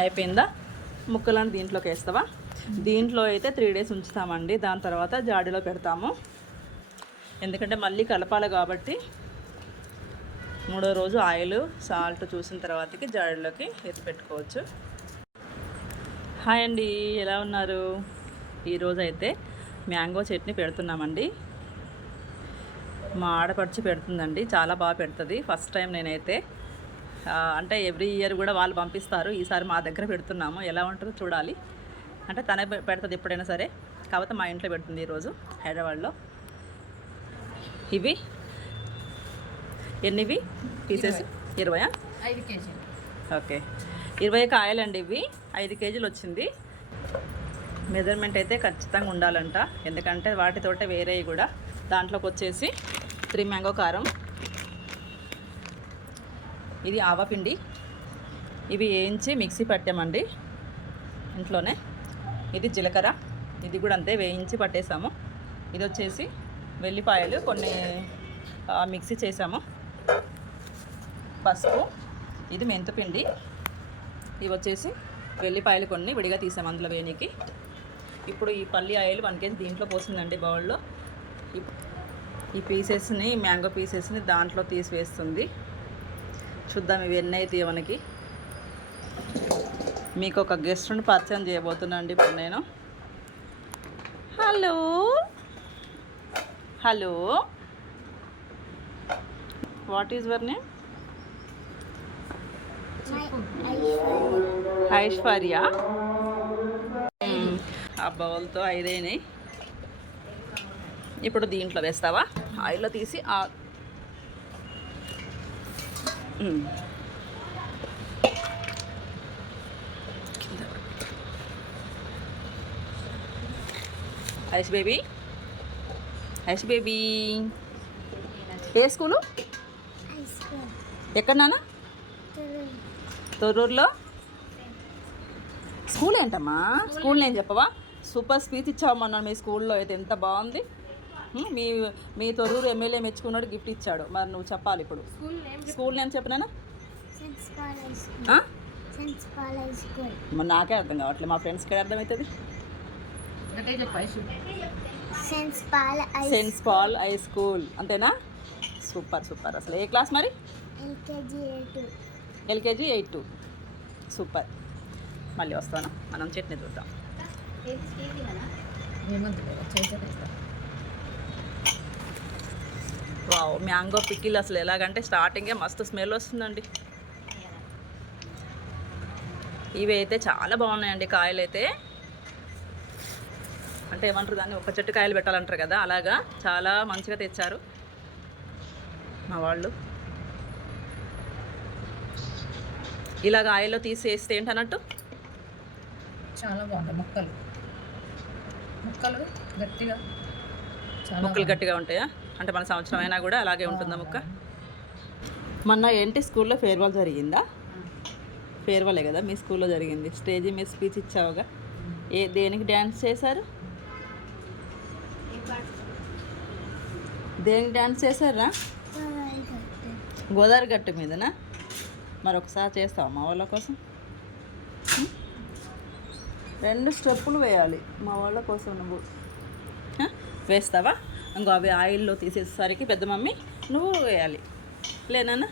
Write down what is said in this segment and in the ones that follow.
అయిపోయిందా? ముక్కలను దీంట్లోకి వేస్తావా? దీంట్లో అయితే 3 days ఉంచుతామండి. దాని తర్వాత జాడీలో పెడతాము. ఎందుకంటే మళ్ళీ కలపాలి కాబట్టి 3వ రోజు ఆయిల్ సాల్ట్ చూసిన తర్వాతకి జాడీలోకి ఎత్తి పెట్టుకోవచ్చు. హాయ్ అండి, ఎలా ఉన్నారు? ఈరోజు అయితే మ్యాంగో చట్నీ పెడుతున్నామండి. మా ఆడపడుచు పెడుతుందండి, చాలా బాగా పెడుతుంది. ఫస్ట్ టైం నేనైతే అంటే ఎవ్రీ ఇయర్ కూడా వాళ్ళు పంపిస్తారు, ఈసారి మా దగ్గర పెడుతున్నాము. ఎలా ఉంటుందో చూడాలి. అంటే తనే పెడుతుంది ఎప్పుడైనా సరే, కాకపోతే మా ఇంట్లో పెడుతుంది ఈరోజు హైదరాబాద్లో. ఇవి ఎన్నివి పీసెస్? 20? 5 kg. ఓకే, 20 కాయలండి. ఇవి 5 kg వచ్చింది. మెజర్మెంట్ అయితే ఖచ్చితంగా ఉండాలంట, ఎందుకంటే వాటితోటే వేరే కూడా. దాంట్లోకి వచ్చేసి 3 మ్యాంగో కారం, ఇది ఆవపిండి, ఇవి వేయించి మిక్సీ పట్టామండి ఇంట్లోనే. ఇది జీలకర్ర, ఇది కూడా అంతే వేయించి పట్టేసాము. ఇది వచ్చేసి వెల్లిపాయలు కొన్ని మిక్సీ చేసాము. పసుపు, ఇది మెంతుపిండి, ఇవి వచ్చేసి వెల్లిపాయలు కొన్ని విడిగా తీసాము అందులో వేయనికి. ఇప్పుడు ఈ పల్లి ఆయిల్ 1 kg దీంట్లో పోసిందండి బౌల్లో. ఈ పీసెస్ని, మ్యాంగో పీసెస్ని దాంట్లో తీసివేస్తుంది. చూద్దాం ఇవి ఎన్ని అయితే మనకి. మీకు ఒక గెస్ట్ని పరిచయం చేయబోతున్నా అండి ఇప్పుడు నేను. Hello hello, what is your name? Aishwarya. ఆ బౌల్తో 5 అయినాయి. ఇప్పుడు దీంట్లో వేస్తావా? ఆయిల్లో తీసి ఐస్ బేబీ, ఐస్ బేబీ. ఏ స్కూలు? ఎక్కడ నాన్న? తొర్రూరులో. స్కూల్ ఏంటమ్మా? స్కూల్ నేను చెప్పవా? సూపర్ స్పీచ్ ఇచ్చామన్నాను మీ స్కూల్లో అయితే, ఎంత బాగుంది. మీ తొర్రూరు ఎమ్మెల్యే మెచ్చుకున్నాడు, గిఫ్ట్ ఇచ్చాడు. మరి నువ్వు చెప్పాలి ఇప్పుడు. స్కూల్ నేను చెప్పినానా? మరి నాకే అర్థం కావట్లేదు, మా ఫ్రెండ్స్కి అర్థమవుతుంది. సెంట్ పాల్ హై స్కూల్, అంతేనా? Super super. అసలు ఏ క్లాస్ మరి? ఎల్కేజీ 8. సూపర్. మళ్ళీ వస్తాను, మనం చట్నీ చూద్దాం. వావ్, మ్యాంగో పికిల్ అసలు ఎలాగంటే స్టార్టింగే మస్తు స్మెల్ వస్తుందండి. ఇవి అయితే చాలా బాగున్నాయండి కాయలు అయితే. అంటే ఏమంటారు దాన్ని, ఒక చెట్టు కాయలు పెట్టాలంటారు కదా, అలాగా చాలా మంచిగా తెచ్చారు మా వాళ్ళు. ఇలాగ ఆయిల్లో తీసేస్తే ఏంటన్నట్టు చాలా బాగుంటాయి ముక్కలు. ముక్కలు గట్టిగా ఉంటాయా? అంటే మన సంవత్సరం అయినా కూడా అలాగే ఉంటుందా ముక్క? మొన్న ఏంటి స్కూల్లో ఫేర్వెల్ జరిగిందా? ఫేర్వెలే కదా మీ స్కూల్లో జరిగింది. స్టేజ్ మీద స్పీచ్ ఇచ్చావుగా, దేనికి డ్యాన్స్ చేశారు? దేనికి డ్యాన్స్ చేశారా? గోదావరి గట్టు మీదనా? మరి ఒకసారి చేస్తావా మా వాళ్ళ కోసం? 2 స్టెప్పులు వేయాలి మా వాళ్ళ కోసం. నువ్వు వేస్తావా? ఇంకో అవి ఆయిల్లో తీసేసరికి పెద్ద మమ్మీ నువ్వు వేయాలి. లేనా?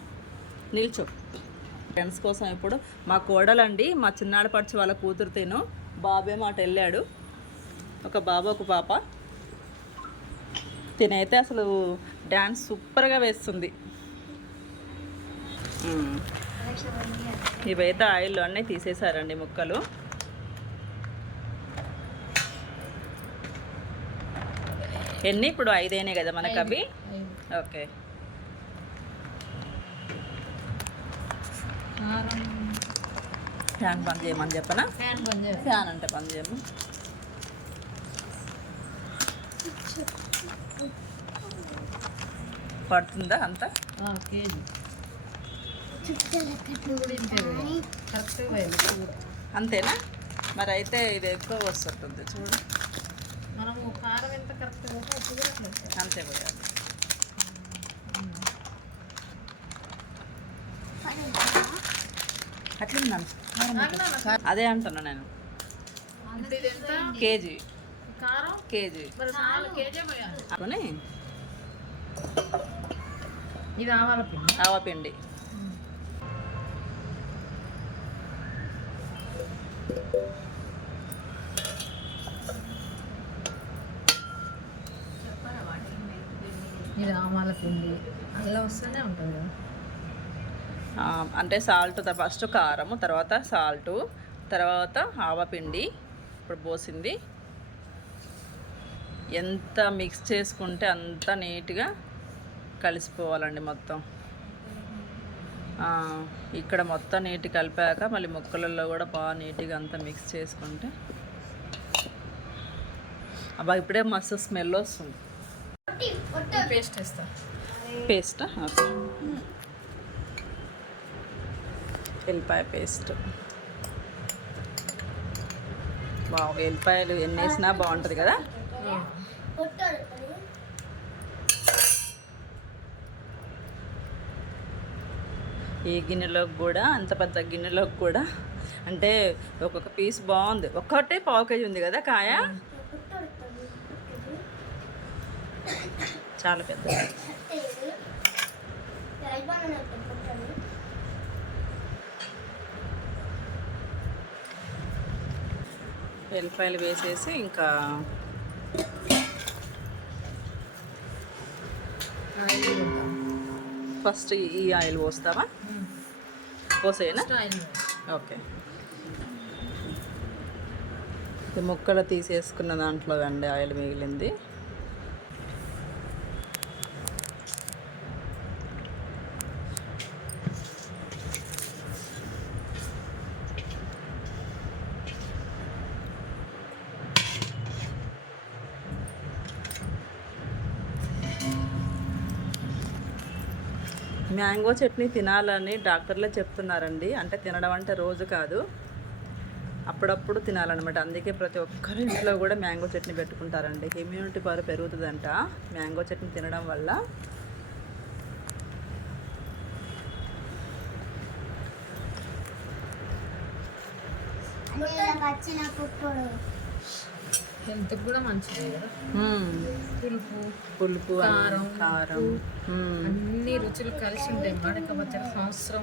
నిల్చో. ఫ్రెండ్స్ కోసం ఇప్పుడు మా కోడలండి, మా చిన్నాడపడిచి వాళ్ళ కూతురు తిను. బాబే మాట వెళ్ళాడు, ఒక బాబు ఒక పాప. తినైతే అసలు డ్యాన్స్ సూపర్గా వేస్తుంది. ఇవైతే ఆయిల్లో అన్నీ తీసేసారండి ముక్కలు. ఎన్ని ఇప్పుడు? 5 అయినాయి కదా మనకు అవి. ఓకే, ఫ్యాన్ బంద్ చేయమని చెప్పనా? ఫ్యాన్ అంటే బంద్ చేయము. పడుతుందా అంతా? అంతేనా? మరి అయితే ఇది ఎక్కువ వస్తుంటుంది చూడు. మనము కారం ఎంత కరెక్ట్గా అంతే పోయాలి. అట్లున్నాను అదే అంటున్నా నేను ఇది ఎంత కేజీ కారం కేజీ మరి 4 కేజీ పోయాలి. కొని ఇది ఆవాల పిండి ఆవపిండి ఇది ఆవాల పిండి అలా వస్తూనే ఉంటుంది కదా. అంటే సాల్ట్ ఫస్ట్ కారము తర్వాత సాల్టు తర్వాత ఆవపిండి ఇప్పుడు పోసింది. ఎంత మిక్స్ చేసుకుంటే అంత నీట్గా కలిసిపోవాలండి మొత్తం. ఇక్కడ మొత్తం నీట్గా కలిపాక మళ్ళీ ముక్కలలో కూడా బాగా నీట్గా అంతా మిక్స్ చేసుకుంటే అబ్బా ఇప్పుడే మస్తు స్మెల్ వస్తుంది. పేస్ట్ వేస్తా. పేస్ట్ ఎల్లిపాయ పేస్ట్ బాగా ఎల్లిపాయలు ఎన్ని వేసినా బాగుంటుంది కదా. ఈ గిన్నెలోకి కూడా అంత పెద్ద గిన్నెలోకి కూడా అంటే ఒక్కొక్క పీస్ బాగుంది. ఒక్కటే పావు కేజీ ఉంది కదా కాయ, చాలా పెద్ద. ఎల్లిపాయలు వేసేసి ఇంకా ఫస్ట్ ఈ ఆయిల్ పోస్తావా? పోసేనా? ఓకే. ఈ ముక్కలు తీసేసుకున్న దాంట్లో అండి ఆయిల్ మిగిలింది. మ్యాంగో చట్నీ తినాలని డాక్టర్లే చెప్తున్నారండి. అంటే తినడం అంటే రోజు కాదు, అప్పుడప్పుడు తినాలన్నమాట. అందుకే ప్రతి ఒక్కరి ఇంట్లో కూడా మ్యాంగో చట్నీ పెట్టుకుంటారండి. ఇమ్యూనిటీ పవర్ పెరుగుతుందంట మ్యాంగో చట్నీ తినడం వల్ల. హెల్త్ కూడా మంచిది కదా. పులుపు పులుపు కారం కారం అన్ని రుచులు కలిసి ఉంటాయి. మామిడికాయ పచ్చడి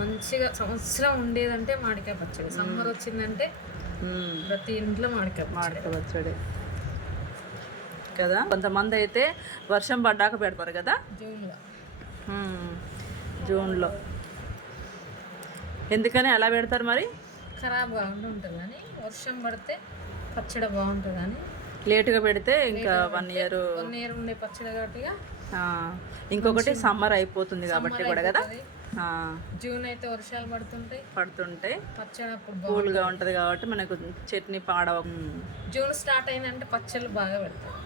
మంచిగా సంవత్సరం ఉండేదంటే మామిడికాయ పచ్చడి. సమ్మర్ వచ్చిందంటే ప్రతి ఇంట్లో మామిడికాయ పచ్చడి కదా. కొంతమంది అయితే వర్షం పడ్డాక పెడతారు కదా, జూన్లో. ఎందుకని అలా పెడతారు మరి? ఖరాబ్ కాకుండా ఉంటుంది కానీ, వర్షం పడితే పచ్చడి బాగుంటుంది అని. లేటుగా పెడితే ఇంకా 1 ఇయర్ ఉండే పచ్చడి కాబట్టి. ఇంకొకటి సమ్మర్ అయిపోతుంది కాబట్టి కూడా కదా. జూన్ అయితే వర్షాలు పడుతుంటాయి, పచ్చడి అప్పుడు కూల్గా ఉంటుంది కాబట్టి మనకు చట్నీ పాడవ. జూన్ స్టార్ట్ అయిందంటే పచ్చళ్ళు బాగా పెడతారు.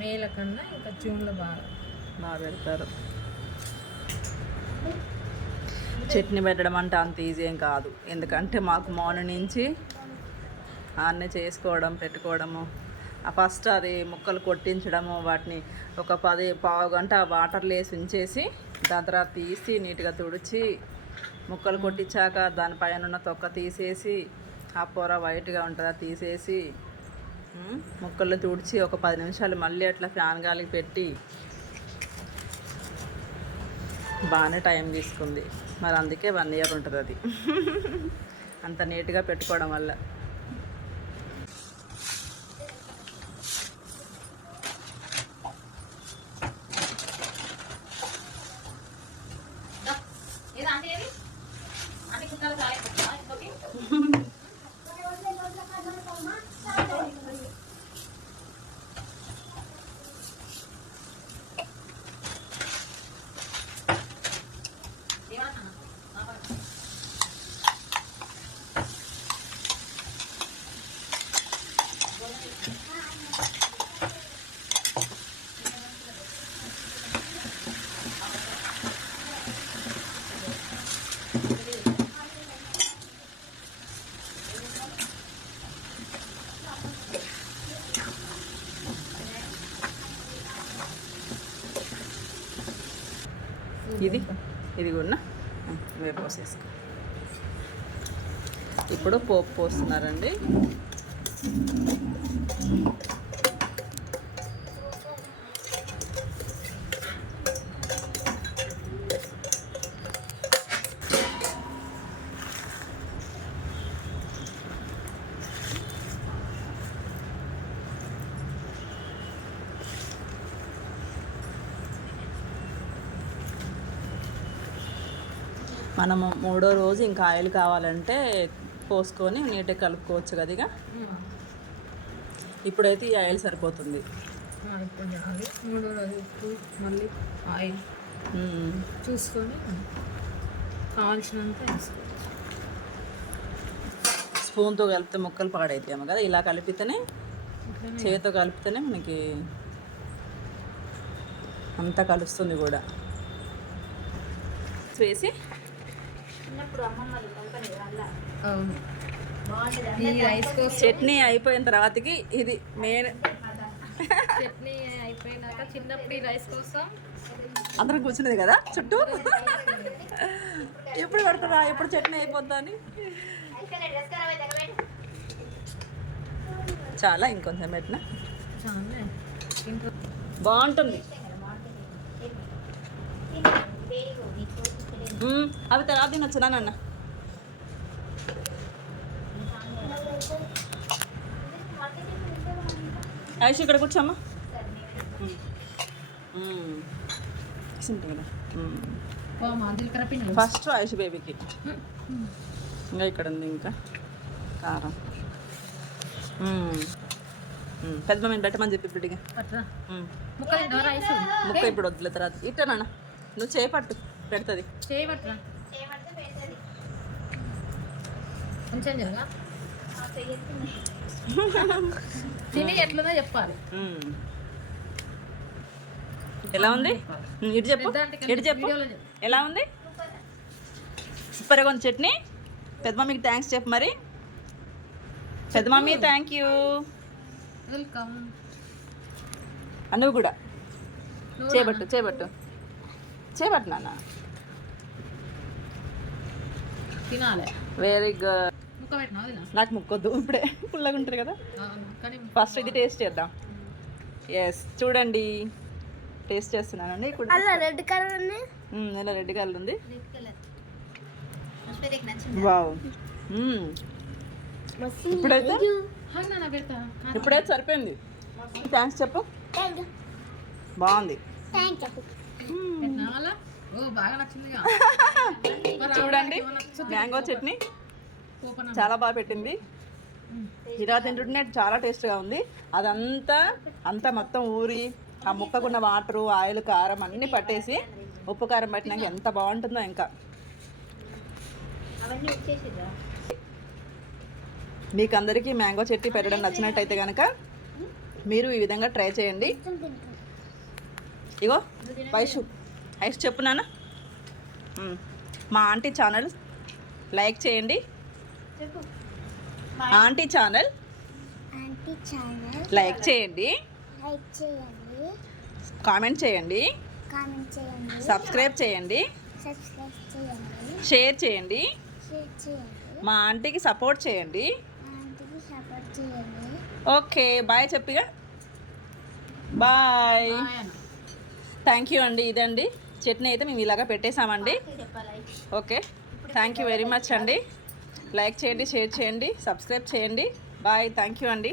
మేల కన్నా ఇంకా జూన్లో బాగా పెడతారు. చట్నీ పెట్టడం అంటే అంత ఈజీ ఏం కాదు. ఎందుకంటే మాకు మార్నింగ్ నుంచి అన్నీ చేసుకోవడం పెట్టుకోవడము, ఫస్ట్ అది ముక్కలు కొట్టించడము, వాటిని ఒక పావు గంట వాటర్లో వేసి ఉంచేసి దాని తర్వాత తీసి నీట్గా తుడిచి ముక్కలు కొట్టించాక దానిపైన ఉన్న తొక్క తీసేసి ఆ పొర వైట్గా ఉంటుందా తీసేసి ముక్కలు తుడిచి ఒక 10 నిమిషాలు మళ్ళీ అట్లా ఫ్యాన్ గాలికి పెట్టి బాగానే టైం తీసుకుంది. మరి అందుకే 1 ఇయర్ ఉంటుంది అది అంత నీట్గా పెట్టుకోవడం వల్ల. ఇది కూడా నువ్వే పోసేసుకో. ఇప్పుడు పోపు పోస్తున్నారండి. మనము 3వ రోజు ఇంకా ఆయిల్ కావాలంటే పోసుకొని నీట్గా కలుపుకోవచ్చు కదా. ఇక ఇప్పుడైతే ఈ ఆయిల్ సరిపోతుంది. 3వ రోజు ఉప్పు మళ్ళీ ఆయిల్ చూసుకొని కావాల్సినంత వేసుకోవచ్చు. స్పూన్తో కలిపితే ముక్కలు పాడైతాయేమో కదా. ఇలా కలిపితేనే, చేతితో కలిపితేనే మనకి అంతా కలుస్తుంది కూడా. వేసి అవును. ఈ రైస్ కోసం చట్నీ అయిపోయిన తర్వాతకి ఇది మెయిన్. చట్నీ అయిపోయినాక చిన్నప్పుడు ఈ రైస్ కోసం అందరం కూర్చునేది కదా చుట్టూ. ఎప్పుడు పెడతారా, ఎప్పుడు చట్నీ అయిపోద్దా అని. చాలా ఇంకొంచెం పెట్టినా బాగుంటుంది. అవి తర్వాత తినొచ్చు నాన్న. ఐషు ఇక్కడ కూర్చోమ్మా. ఫస్ట్ ఐషు బేబీకి. ఇంకా ఇక్కడ ఉంది ఇంకా కారం. పెద్ద మమ్మీని పెట్టమని చెప్పి ఇప్పటిగా ముక్క ఇప్పుడు వద్దులే తర్వాత. ఇట్టా నాన్న నువ్వు చేపట్టు పెడుతుంది. తిని ఎట్లనో చెప్పాలి. ఎలా ఉంది ఇటు చెప్పు, ఇటు చెప్పు ఎలా ఉంది. సూపర్గా ఉంది చట్నీ. పెద్ద మమ్మీకి థ్యాంక్స్ చెప్పు మరి. పెద్ద మమ్మీ థ్యాంక్ యూ. వెల్కమ్. నువ్వు కూడా చేపట్టు చేపట్టు చేపట్టు నాన్న. తినాలి. Very good. నాకు ముక్కొద్దు ఇప్పుడే, పుల్లగా ఉంటుంది కదా. ఫస్ట్ ఇది టేస్ట్ చేద్దాం. ఎస్ చూడండి టేస్ట్ చేస్తున్నానండి. రెడ్ కలర్ ఉంది. ఇలా రెడ్ కలర్ ఉంది. వావ్. ఇప్పుడైతే సరిపోయింది. థ్యాంక్స్ చెప్పు. బాగుంది. చూడండి మ్యాంగో చట్నీ చాలా బాగా పెట్టింది. ఇలా తింటుంటే చాలా టేస్ట్గా ఉంది. అదంతా మొత్తం ఊరి ఆ ముక్కకున్న వాటరు, ఆయిల్, కారం అన్నీ పట్టేసి ఉప్పు కారం పట్టినాక ఎంత బాగుంటుందో. ఇంకా మీకు అందరికీ మ్యాంగో చట్నీ పెట్టడం నచ్చినట్టయితే కనుక మీరు ఈ విధంగా ట్రై చేయండి. ఇగో ఐషు చెప్పు నాన్న. మా ఆంటీ ఛానల్ లైక్ చేయండి. ఆంటీ ఛానల్ లైక్ చేయండి, కామెంట్ చేయండి, సబ్స్క్రైబ్ చేయండి, షేర్ చేయండి, మా ఆంటీకి సపోర్ట్ చేయండి. ఓకే బాయ్ చెప్పిగా. బాయ్. థ్యాంక్ యూ అండి. ఇదండి చట్నీ అయితే మేము ఇలాగా పెట్టేశామండి. Okay thank you very much అండి. లైక్ చేయండి, షేర్ చేయండి, సబ్స్క్రైబ్ చేయండి. బాయ్. థ్యాంక్ యూ అండి.